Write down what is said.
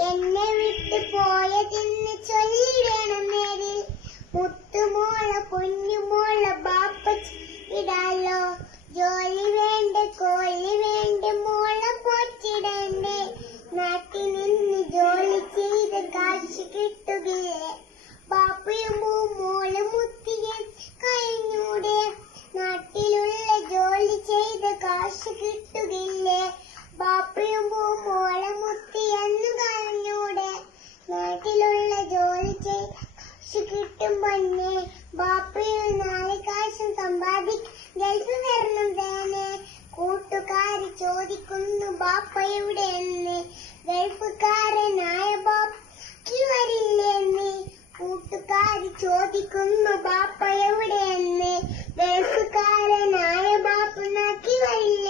എന്നെ വിട്ട് പോയതെന്ന് ചൊല്ലിടണം നേരിൽ. മുത്തുമോള പൊന്നുമോള ബാപ്പ ഇടാലോ. ജോലി വേണ്ട കോലി വേണ്ട മോള പോറ്റിടണ്ടേ. നാട്ടിൽ നിന്ന് ജോലി ചെയ്ത് കാശ് കിട്ടുകയേ. ബാപ്പയും മോൾ മുത്തിയൻ കഴിഞ്ഞൂടെ. നാട്ടിലുള്ള ജോലി ചെയ്ത് കാശ് കിട്ടും കിട്ടും പൊന്നെ. ബാപ്പയിൽ നാല് കാശും സമ്പാദിക്കും ഗൾഫ് വരണം തേനെ കൂട്ടുകാരി ചോദിക്കുന്നു ബാപ്പ എവിടെ എന്ന് ഗൾഫുകാരനായ ബാപ്പ വരില്ലെന്ന്. കൂട്ടുകാരി ചോദിക്കുന്നു ബാപ്പ